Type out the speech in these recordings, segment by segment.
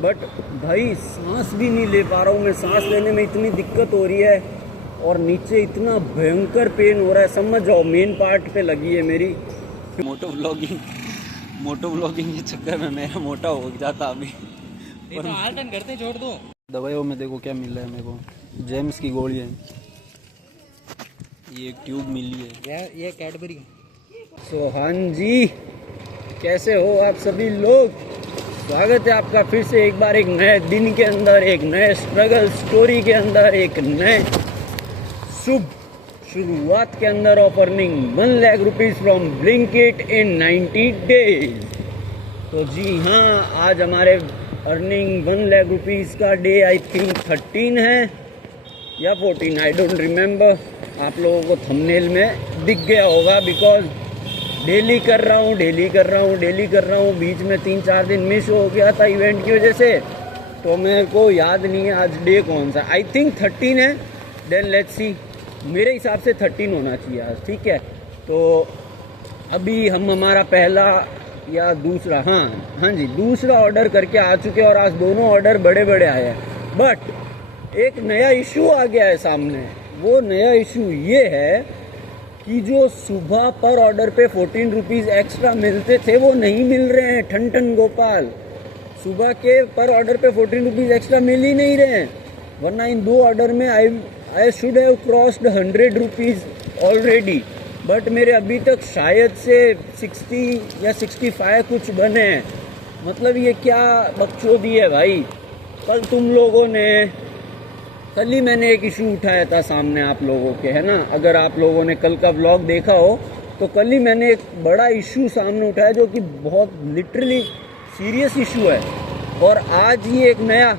But भाई सांस भी नहीं ले पा रहा हूँ मैं, सांस लेने में इतनी दिक्कत हो रही है और नीचे इतना भयंकर पेन हो रहा है, समझ जाओ मेन पार्ट पे लगी है मेरी। मोटो व्लॉगिंग के चक्कर में मेरा मोटा हो जाता अभी। नहीं तो हाल टन करते छोड़ दो। दवाइयों में देखो क्या मिल रहा है मेरे को, जेम्स की गोली है, ये एक ट्यूब मिली है, ये कैडबरी। सो हाँ जी, कैसे हो आप सभी लोग, स्वागत है आपका फिर से एक बार एक नए दिन के अंदर, एक नए स्ट्रगल स्टोरी के अंदर, एक नए शुभ शुरुआत के अंदर of earning 1 lakh rupees from Blinkit in 90 days. तो जी हाँ, आज हमारे अर्निंग 1 लाख रुपीज़ का डे आई थिंक 13 है या 14, आई डोंट रिमेंबर। आप लोगों को थंबनेल में दिख गया होगा बिकॉज डेली कर रहा हूँ। बीच में 3-4 दिन मिस हो गया था इवेंट की वजह से, तो मेरे को याद नहीं है आज डे कौन सा, आई थिंक 13 है। देन लेट्स सी, मेरे हिसाब से 13 होना चाहिए आज, ठीक है। तो अभी हम हमारा पहला या दूसरा, हाँ जी, दूसरा ऑर्डर करके आ चुके हैं और आज दोनों ऑर्डर बड़े बड़े आए हैं। बट एक नया इशू आ गया है सामने। वो नया इशू ये है कि जो सुबह पर ऑर्डर पे 14 रुपीज़ एक्स्ट्रा मिलते थे वो नहीं मिल रहे हैं। ठन गोपाल, सुबह के पर ऑर्डर पे 14 रुपीज़ एक्स्ट्रा मिल ही नहीं रहे हैं, वरना इन 2 ऑर्डर में I should have crossed 100 rupees already. But मेरे अभी तक शायद से 60 या 65 कुछ बने हैं। मतलब ये क्या बकचोदी है भाई। कल ही मैंने एक इशू उठाया था सामने आप लोगों के, है ना। अगर आप लोगों ने कल का व्लॉग देखा हो तो कल ही मैंने एक बड़ा इशू सामने उठाया जो कि बहुत लिटरली सीरियस इशू है। और आज ये एक नया,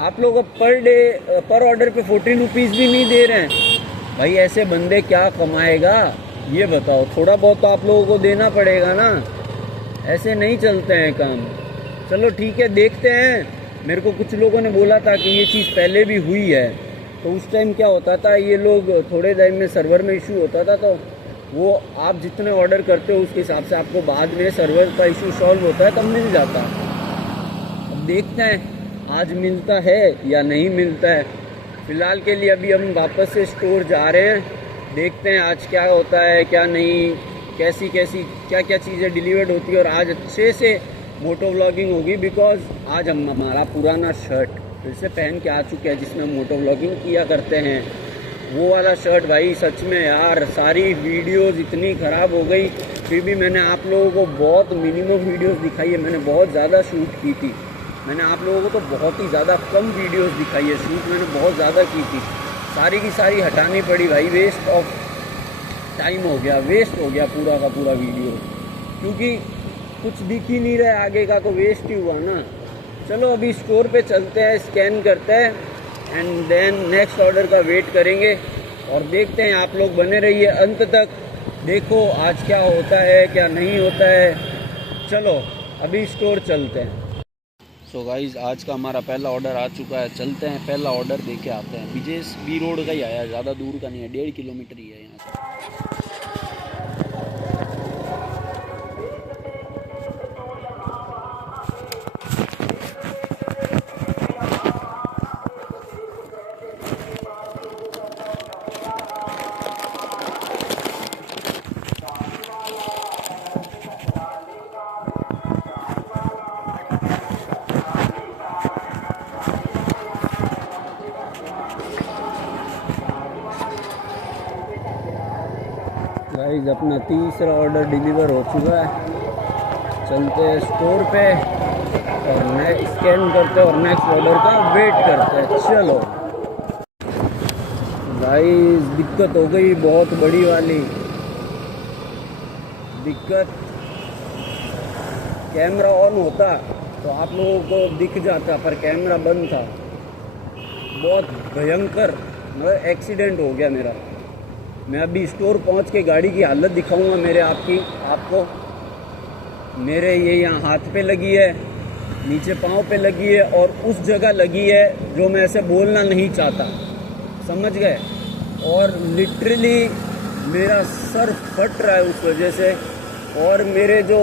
आप लोग अब पर ऑर्डर पे 14 रुपीज़ भी नहीं दे रहे हैं। भाई ऐसे बंदे क्या कमाएगा ये बताओ। थोड़ा बहुत तो आप लोगों को देना पड़ेगा ना, ऐसे नहीं चलते हैं काम। चलो ठीक है, देखते हैं। मेरे को कुछ लोगों ने बोला था कि ये चीज़ पहले भी हुई है, तो उस टाइम क्या होता था, ये लोग थोड़े टाइम में सर्वर में इशू होता था, तो वो आप जितने ऑर्डर करते हो उसके हिसाब से आपको बाद में सर्वर का इशू सॉल्व होता है, तब मिल जाता है। अब देखते हैं आज मिलता है या नहीं मिलता है। फ़िलहाल के लिए अभी हम वापस से स्टोर जा रहे हैं, देखते हैं आज क्या होता है क्या नहीं, कैसी क्या चीज़ें डिलीवर्ड होती है। और आज अच्छे से मोटो व्लॉगिंग होगी बिकॉज आज हम हमारा पुराना शर्ट फिर से पहन के आ चुके हैं जिसमें हम मोटो व्लॉगिंग किया करते हैं। वो वाला शर्ट भाई सच में यार, सारी वीडियोस इतनी ख़राब हो गई, फिर भी मैंने आप लोगों को बहुत मिनिमम वीडियोस दिखाई है। मैंने बहुत ज़्यादा शूट की थी, मैंने आप लोगों को तो बहुत ही ज़्यादा कम वीडियोस दिखाई है। शूट मैंने बहुत ज़्यादा की थी, सारी की सारी हटानी पड़ी भाई। वेस्ट ऑफ टाइम हो गया, वेस्ट हो गया पूरा का पूरा वीडियो, क्योंकि कुछ दिख ही नहीं रहा आगे का, तो वेस्ट ही हुआ ना। चलो अभी स्टोर पे चलते हैं, स्कैन करते हैं एंड देन नेक्स्ट ऑर्डर का वेट करेंगे और देखते हैं। आप लोग बने रहिए अंत तक, देखो आज क्या होता है क्या नहीं होता है। चलो अभी स्टोर चलते हैं। सो गाइज, आज का हमारा पहला ऑर्डर आ चुका है, चलते हैं पहला ऑर्डर दे के आते हैं। विजेश बी रोड का ही आया है, ज़्यादा दूर का नहीं है, 1.5 किलोमीटर ही है यहाँ से। गाइस अपना तीसरा ऑर्डर डिलीवर हो चुका है, चलते हैं स्टोर पे और नेक्स्ट स्कैन करते हैं और नेक्स्ट ऑर्डर का वेट करते हैं। चलो गाइस, दिक्कत हो गई बहुत बड़ी वाली दिक्कत। कैमरा ऑन होता तो आप लोगों को दिख जाता, पर कैमरा बंद था। बहुत भयंकर मतलब एक्सीडेंट हो गया मेरा। मैं अभी स्टोर पहुंच के गाड़ी की हालत दिखाऊंगा मेरे आपको। मेरे ये यहाँ हाथ पे लगी है, नीचे पाँव पे लगी है और उस जगह लगी है जो मैं ऐसे बोलना नहीं चाहता, समझ गए। और लिटरली मेरा सर फट रहा है उस वजह से। और मेरे जो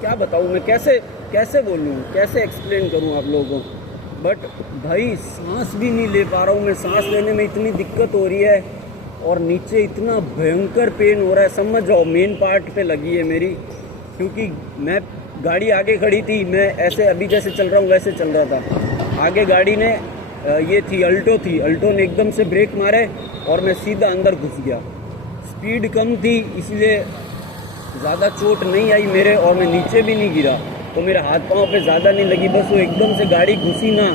क्या बताऊँ मैं, कैसे कैसे बोलूँ, कैसे एक्सप्लेन करूँ आप लोगों को। बट भाई सांस भी नहीं ले पा रहा हूँ मैं, सांस लेने में इतनी दिक्कत हो रही है और नीचे इतना भयंकर पेन हो रहा है। समझ जाओ मेन पार्ट पे लगी है मेरी, क्योंकि मैं गाड़ी आगे खड़ी थी, मैं ऐसे अभी जैसे चल रहा हूँ वैसे चल रहा था। आगे गाड़ी ने ये थी अल्टो थी, अल्टो ने एकदम से ब्रेक मारे और मैं सीधा अंदर घुस गया। स्पीड कम थी इसलिए ज़्यादा चोट नहीं आई मेरे, और मैं नीचे भी नहीं गिरा, तो मेरे हाथ पाँव पे ज़्यादा नहीं लगी। बस वो एकदम से गाड़ी घुसी ना,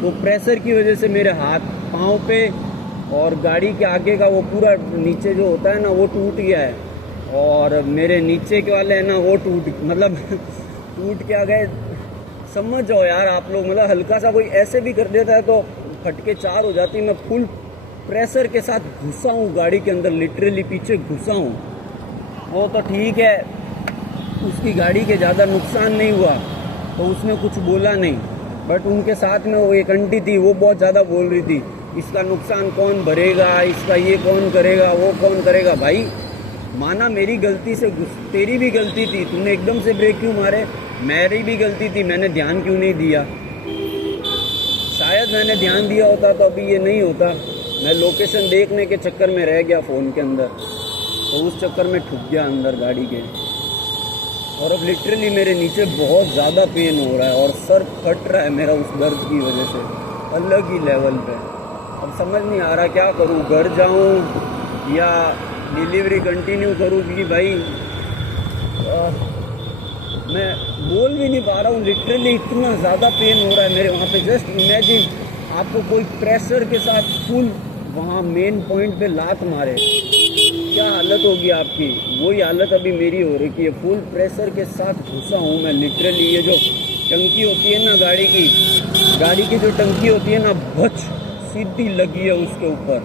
तो प्रेशर की वजह से मेरे हाथ पाँव पे और गाड़ी के आगे का वो पूरा नीचे जो होता है ना वो टूट गया है, और मेरे नीचे के वाले हैं ना वो मतलब टूट के आ गए। समझ जाओ यार आप लोग, मतलब हल्का सा कोई ऐसे भी कर देता है तो फटके 4 हो जाती। मैं फुल प्रेशर के साथ घुसा हूँ गाड़ी के अंदर, लिटरली पीछे घुसा हूँ। वो तो ठीक है, उसकी गाड़ी के ज़्यादा नुकसान नहीं हुआ तो उसने कुछ बोला नहीं, बट उनके साथ में वो एक आंटी थी, वो बहुत ज़्यादा बोल रही थी, इसका नुकसान कौन भरेगा, इसका ये कौन करेगा, वो कौन करेगा। भाई माना मेरी गलती से तेरी भी गलती थी, तूने एकदम से ब्रेक क्यों मारे, मेरी भी गलती थी, मैंने ध्यान क्यों नहीं दिया। शायद मैंने ध्यान दिया होता तो अभी ये नहीं होता। मैं लोकेशन देखने के चक्कर में रह गया फ़ोन के अंदर, तो उस चक्कर में ठुक गया अंदर गाड़ी के। और अब लिटरली मेरे नीचे बहुत ज़्यादा पेन हो रहा है और सर फट रहा है मेरा उस दर्द की वजह से, अलग ही लेवल पे। अब समझ नहीं आ रहा क्या करूँ, घर जाऊँ या डिलीवरी कंटिन्यू करूँ, क्योंकि भाई मैं बोल भी नहीं पा रहा हूँ, लिटरली इतना ज़्यादा पेन हो रहा है मेरे वहाँ पे। जस्ट इमेजिन आपको कोई प्रेशर के साथ फुल वहाँ मेन पॉइंट पे लात मारे, क्या हालत होगी आपकी। वही हालत अभी मेरी हो रही है, फुल प्रेशर के साथ घुसा हूँ मैं लिटरली। ये जो टंकी होती है ना गाड़ी की जो टंकी होती है ना, भच सीधी लगी है उसके ऊपर।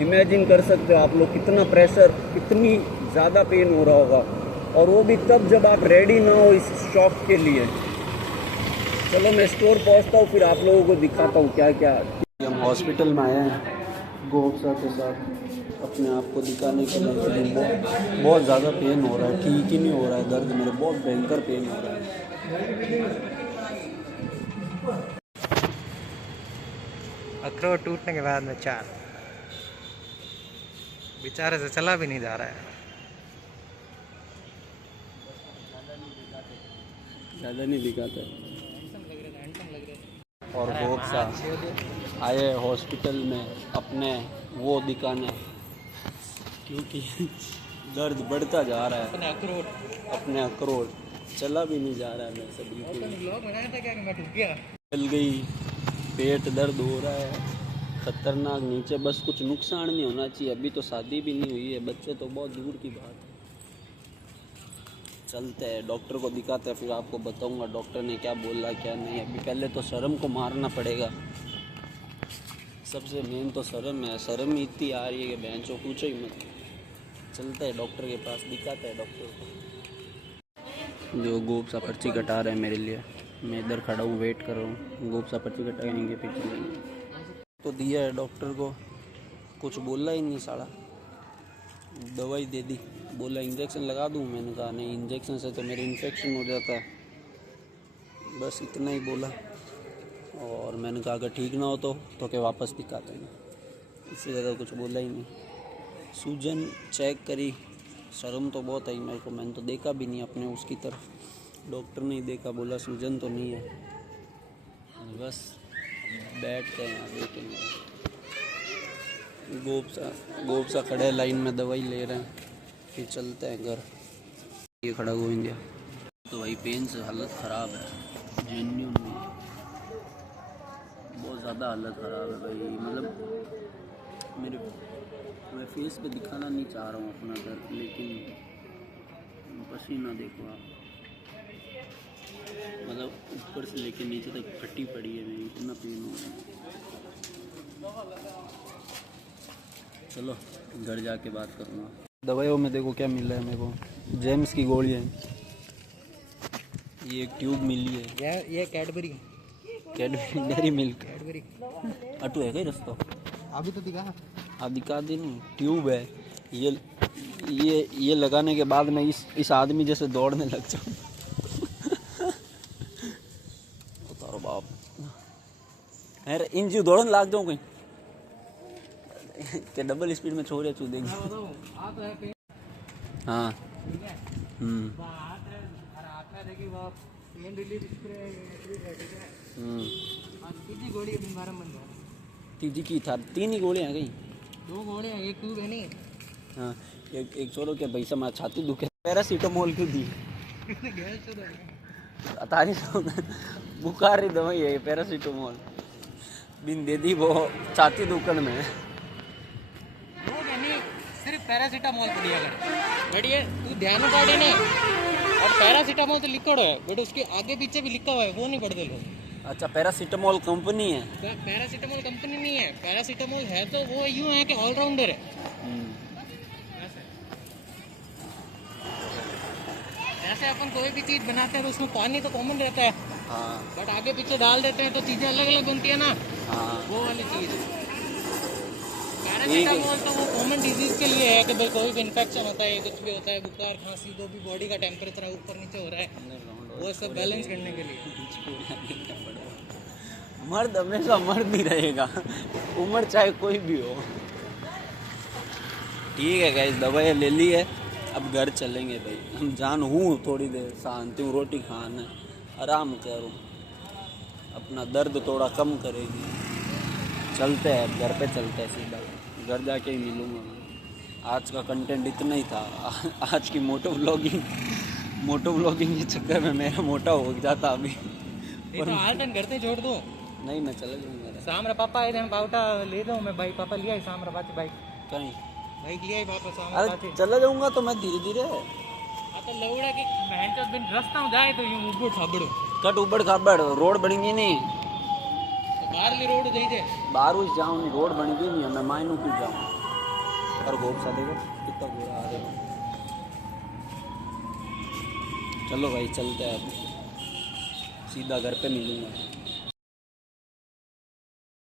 इमेजिन कर सकते हो आप लोग कितना प्रेशर, कितनी ज़्यादा पेन हो रहा होगा, और वो भी तब जब आप रेडी ना हो इस शॉक के लिए। चलो मैं स्टोर पहुँचता हूँ, फिर आप लोगों को दिखाता हूँ क्या क्या। हम हॉस्पिटल में आए हैं गोपसा के साथ अपने आप को दिखाने के लिए। बहुत ज़्यादा पेन हो रहा है, ठीक ही नहीं हो रहा है दर्द मेरे, बहुत भयंकर पेन हो रहा है। अखरोट टूटने के बाद में 4 बेचारे से चला भी नहीं जा रहा है। ज़्यादा नहीं दिखाता। और गोपसा आए हॉस्पिटल में अपने वो दिखाने, क्योंकि दर्द बढ़ता जा रहा है। अपने अखरोट चला भी नहीं जा रहा है मेरे से बिल्कुल। चल गई, पेट दर्द हो रहा है ख़तरनाक नीचे। बस कुछ नुकसान नहीं होना चाहिए, अभी तो शादी भी नहीं हुई है, बच्चे तो बहुत दूर की बात है। चलते हैं डॉक्टर को दिखाते हैं, फिर आपको बताऊंगा डॉक्टर ने क्या बोला क्या नहीं। अभी पहले तो शर्म को मारना पड़ेगा, सबसे मेन तो शर्म है। शर्म ही इतनी आ रही है कि बहन चो पूछो ही मत। चलते हैं डॉक्टर के पास, दिखाते हैं डॉक्टर को। जो गोपसा पर्ची कटा रहे हैं मेरे लिए, मैं इधर खड़ा हूँ वेट कर रहा हूँ। गोपसा पर्ची कटाएंगे फिर चलेंगे। तो दिया है डॉक्टर को, कुछ बोला ही नहीं साला, दवाई दे दी, बोला इंजेक्शन लगा दूँ। मैंने कहा नहीं, इंजेक्शन से तो मेरे इन्फेक्शन हो जाता है, बस इतना ही बोला। और मैंने कहा अगर ठीक ना हो तो क्या वापस दिखाते हैं, इससे ज़्यादा कुछ बोला ही नहीं। सूजन चेक करी, शर्म तो बहुत आई मेरे को, मैंने तो देखा भी नहीं अपने उसकी तरफ। डॉक्टर ने देखा, बोला सूजन तो नहीं है। बस बैठते हैं यहाँ देखेंगे। गोपसा खड़े लाइन में दवाई ले रहे हैं, फिर चलते हैं घर। ये खड़ा गोविंदिया तो भाई पेन से हालत ख़राब है, जेन्युइन में बहुत ज़्यादा हालत ख़राब है भाई। मतलब मैं फेस पे दिखाना नहीं चाह रहा हूँ अपना दर्द, लेकिन पसीना देखो आप, मतलब ऊपर से लेके नीचे तक फटी पड़ी है मेरी, इतना पेन हो रहा है। चलो घर जाके बात करूँगा। दवाइयों में देखो क्या मिल रहा है मेरे को, जेम्स की गोलियाँ, ये एक ट्यूब मिली है, ये Cadbury dairy milk. Cadbury ado है क्या रस्ता? अभी तो दिखा, आप दिखा दी नहीं, ट्यूब है ये लगाने के बाद मैं इस आदमी जैसे दौड़ने लग जाऊँ। यार इंजू दौड़न लाग जाऊं कहीं के डबल स्पीड में छोड़े चू देंगे। हाँ तीजी की था 3 ही गोलियां हैं कहीं 2 गोलियां एक ट्यूब है नहीं। हाँ एक छोड़ो क्या भाई साहब छाती दुखे पैरासीटामोल क्यों दी तारी बुखार ही दवाई है पैरासीटामोल बिन दे दी वो छाती दुखन में वो नहीं सिर्फ पैरासीटामोल को दिया कर बढ़िया तू ध्यान काटे नहीं और पैरासीटामोल तो लिखा है बट उसके आगे पीछे भी लिखा हुआ है वो नहीं पढ़ते लोग। अच्छा पैरासीटामोल कंपनी है। पैरासीटामोल कंपनी नहीं है पैरासीटामोल है तो वो यूं है कि ऑलराउंडर है। ऐसे अपन कोई भी चीज बनाते हैं तो उसमें पानी तो कॉमन रहता है। हाँ बट आगे पीछे डाल देते हैं तो चीजें अलग अलग बनती है ना। हाँ वो वाली चीज पैरासीटामोल तो वो कॉमन डिजीज के लिए है कि भाई कोई भी इन्फेक्शन होता है कुछ भी होता है बुखार खांसी जो भी बॉडी का टेम्परेचर ऊपर नीचे हो रहा है वो सब बैलेंस करने के लिए। मर्द हमेशा मर्द ही रहेगा उम्र चाहे कोई भी हो। ठीक है गाइस दवाई ले ली है अब घर चलेंगे भाई हम जान हूँ थोड़ी देर शांति हूँ रोटी खाना आराम करूँ अपना दर्द थोड़ा कम करेगी। चलते हैं घर पे चलते हैं सीधा घर जाके ही मिलूँगा। आज का कंटेंट इतना ही था आज की मोटो व्लॉगिंग के चक्कर में मेरा मोटा हो जाता अभी। नहीं तो हाल टन करते छोड़ दो नहीं मैं चला जाऊँगा सामरा पापा आए थे बावटा ले दो मैं भाई पापा लिया सामरा पाती बाइक कहीं बाइक लिया पापा सामरा अरे पाती चला जाऊँगा तो मैं धीरे धीरे तो लौड़ा की बहन चोद बिन रास्ता में जाए तो यूं उबड़ खाबड़ कट उबड़ खाबड़ रोड बनेंगी नहीं तो बाहर ली रोड दे दे बाहर जाऊँ नहीं रोड बनेगी नहीं मैं मायनू क्यों जाऊँ और गोप सा देखो कितना बुरा आ रहा है। चलो भाई चलते हैं अब सीधा घर पे मिलूँगा।